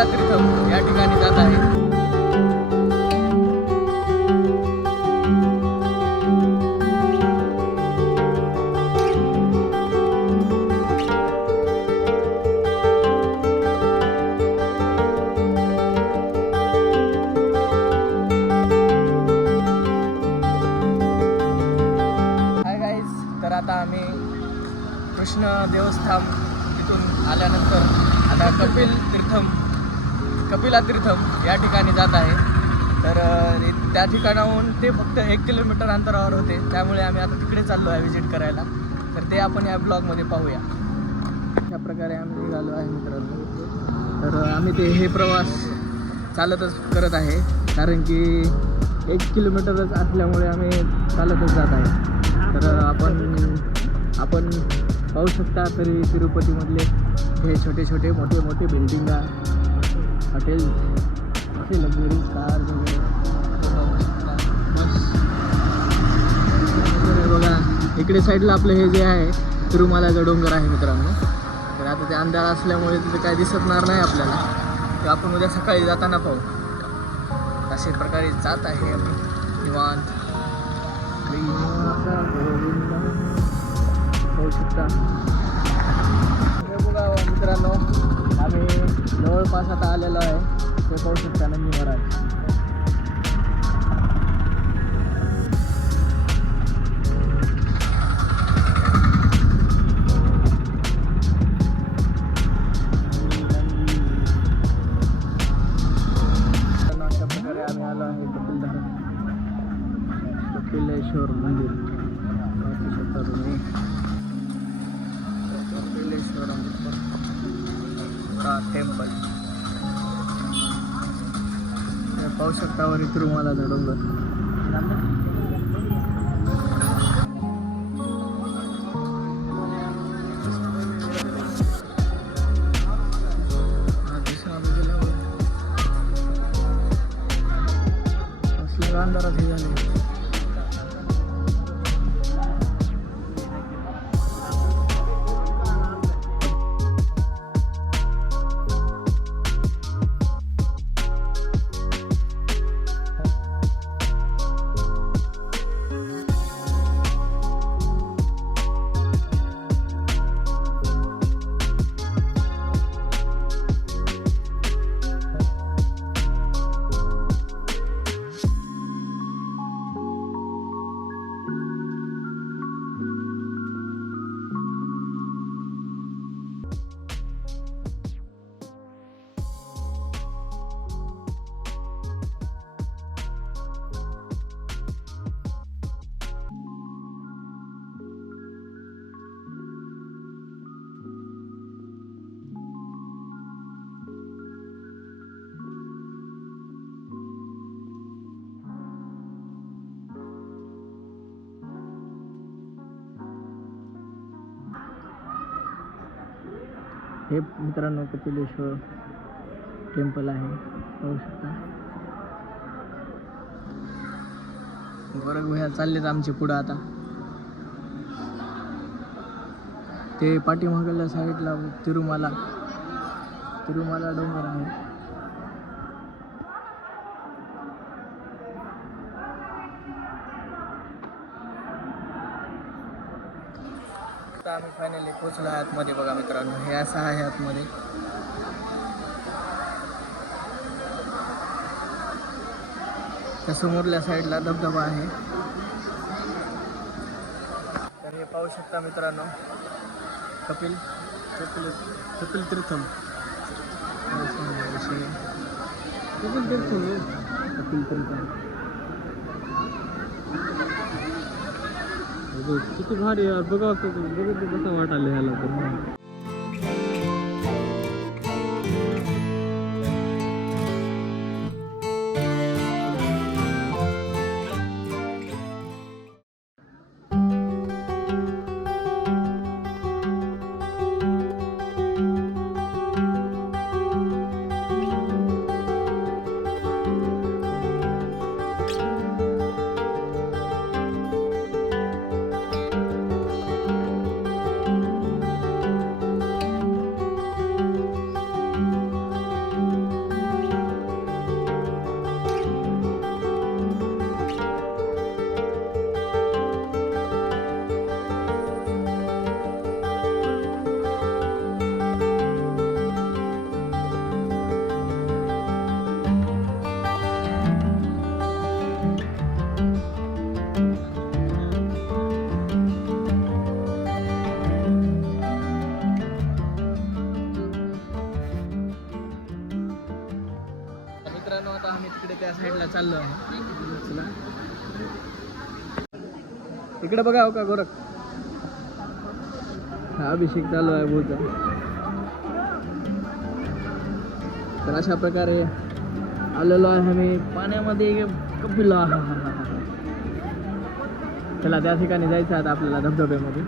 कपिला तीर्थम या ठिकाणी जात आहे. तर आता आम्ही कृष्ण देवस्थान तिथून आल्यानंतर आता कपिल तीर्थम कपिला तीर्थम या ठिकाणी जात आहे. तर त्या ठिकाणाहून ते फक्त एक किलोमीटर अंतरावर होते. त्यामुळे आम्ही आता तिकडे चाललो आहे व्हिजिट करायला. तर ते आपण या ब्लॉगमध्ये पाहूया. अशा प्रकारे आम्ही निघालो आहे मित्रांनो. तर आम्ही ते हे प्रवास चालतच करत आहे. कारण की एक किलोमीटरच असल्यामुळे आम्ही चालतच जात आहे. तर आपण आपण पाहू शकता तरी तिरुपतीमधले हे छोटे छोटे मोठे मोठे बिल्डिंगा हॉटेल मोठे लक्झरी कार वगैरे. बघा इकडे साईडला आपलं हे जे आहे तिरुमालाचा डोंगर आहे मित्रांनो. तर आता ते अंधार असल्यामुळे तिथे काय दिसणार नाही आपल्याला. ते आपण उद्या सकाळी जाताना पाहू. अशा प्रकारे जात आहे आपण. निवांत. पाहू शकता. बघा मित्रांनो जवळपास आता आलेलो आहे. ते पाहू शकता नंदी महाराज. अशा प्रकारे आम्ही आलो आहे कपिलधारा. कपिलेश्वर मंदिर पाहू शकता तुम्ही कपिलेश्वर टेम्पल पाहू शकता वर तिरुमाला डोंगर हे मित्रांनो कपिलेश्वर टेम्पल आहे. पाहू शकता. गोरख चाललेत आमचे पुढं आता. ते पाठीमागल्या साईडला तिरुमाला तिरुमाला डोंगर आहे. आम्ही फायनली पोचलो आहे आतमध्ये बघा मित्रांनो. हे असं आहे आतमध्ये. त्या समोरल्या साईडला धबधबा आहे. तर हे पाहू शकता मित्रांनो. कपिल कपिल कपिल तीर्थम कपिल तीर्थम. कपिल तीर्थम. किती भारी यार. बघा बघितलं कसं वाटायला ह्याला तर इकडे बघा हो का गोरख? हा अभिषेक चालू आहे बोलतो. तर अशा प्रकारे आलेलो आहे आम्ही पाण्यामध्ये कपिला हा हा हा चला त्या ठिकाणी जायचं आता आपल्याला धबधब्यामध्ये.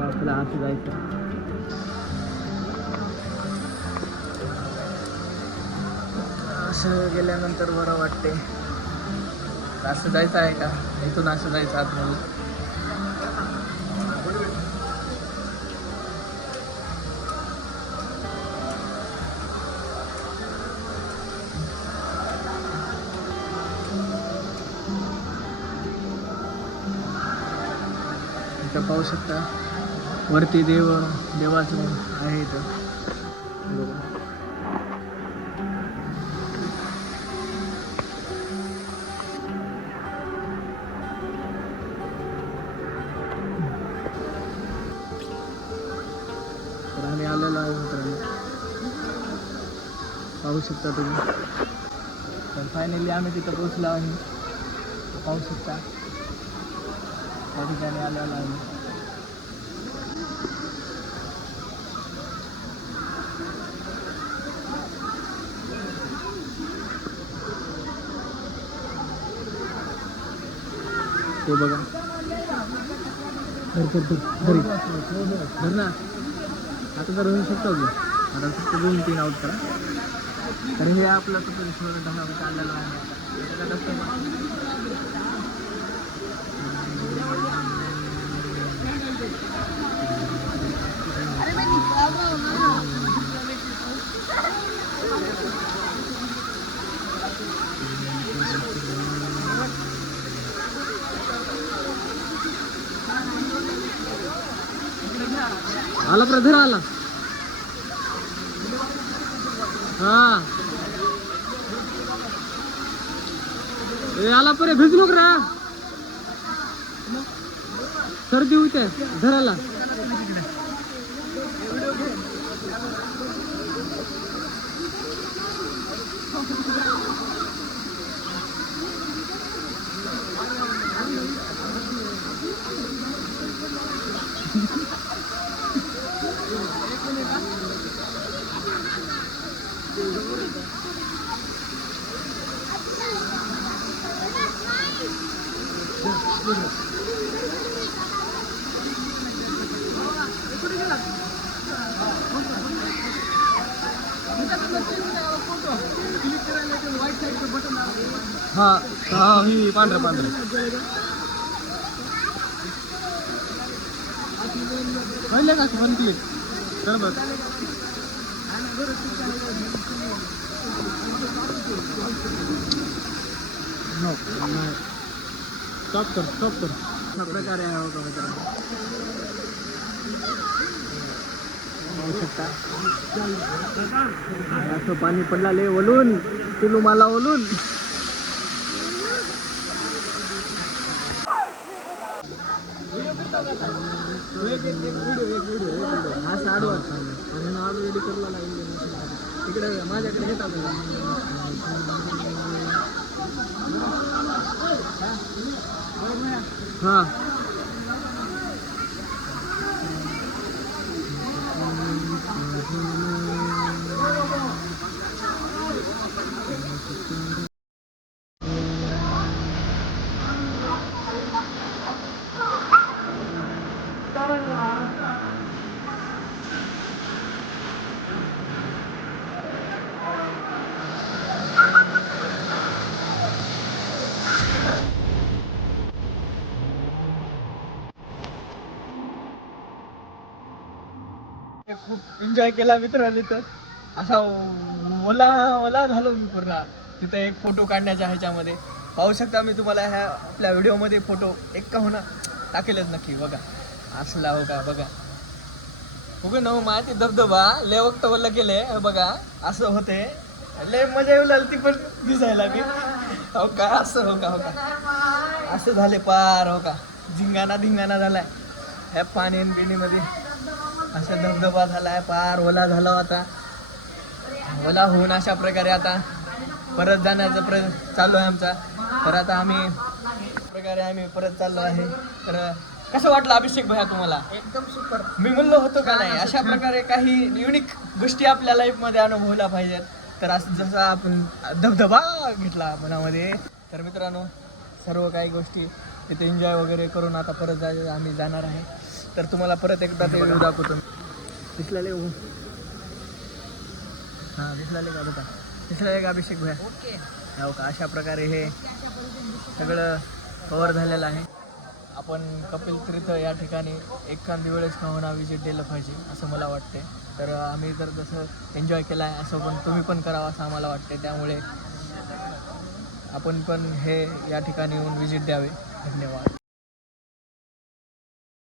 आपल्याला असं जायचं. असं गेल्यानंतर बरं वाटते असं जायचं आहे का? इथून असं जायचं आतमध्ये इथं पाहू शकता वरती देव देवाचं आहे इथं. पाहू शकता तुम्ही. तर फायनली आम्ही तिथं पोचलो आहे पाहू शकता. त्या ठिकाणी आलेलो आहे ते बघा. धर धर धर ना. आता तर होऊ शकतो की. आता फक्त दोन तीन आउट करा. तर हे आपलं कुठं शोध धमाका चाललेलं आहे. आला प्रधर आला. हा. आला परे भिजू नक रा? सर्दी होते धराला हा हा ही पांढरं पांढरं पहिले का वन क्लिक कर बघ नो स्टॉप कर स्टॉप कर प्रकारे आहे हो शकता आणि असं पाणी पडलाले ओलून. तुलू मला ओलून. माझ्याकडे घेतात हा खूप एन्जॉय केला मित्रांनी तर. असा ओला ओला झालो मी पूर्ण. तिथे एक फोटो काढण्याच्या ह्याच्यामध्ये. पाहू शकता मी तुम्हाला ह्या आपल्या व्हिडिओमध्ये फोटो एक का होणार टाकेलच नक्की बघा. असला हो का बघा. बघू नऊ माहिती धबधबा लय वक्त वल्ल केले बघा. असं होते. लय मजा येऊ लागली ती पण भिजायला मी हो का असं हो का हो का. असं झाले पार हो का. धिंगाणा धिंगाणा झालाय. ह्या पाणी बिणीमध्ये. असा धबधबा झालाय पार ओला झाला आता ओला होऊन अशा प्रकारे आता परत जाण्याचा प्र चालू आहे आमचा. तर आता आम्ही प्रकारे आम्ही परत चाललो आहे. तर कसं वाटलं अभिषेक भैया तुम्हाला? एकदम सुपर मी म्हणलो होतो का नाही अशा प्रकारे काही युनिक गोष्टी आपल्या लाईफमध्ये अनुभवल्या पाहिजेत. तर असं जसा आपण धबधबा घेतला मनामध्ये तर मित्रांनो सर्व काही गोष्टी तिथे एन्जॉय वगैरे करून आता परत जाय आम्ही जाणार आहे. तर तुम्हाला परत एकदा ते व्ह्यू दाखवतो. दिसलेले हो हां दिसलेले का बघा दिसलेले का अभिषेक भैया. ओके. हो का? अशा प्रकारे हे सगळं कवर झालेलं आहे. आपण कपिल तीर्थ या ठिकाणी एखादी वेळेस होणार विजिट दिलं पाहिजे असं मला वाटते तर आम्ही जर जसं एन्जॉय केलं आहे असं पण तुम्ही पण करावं असं आम्हाला वाटते त्यामुळे आपण पण हे या ठिकाणी येऊन विजिट द्यावे. धन्यवाद.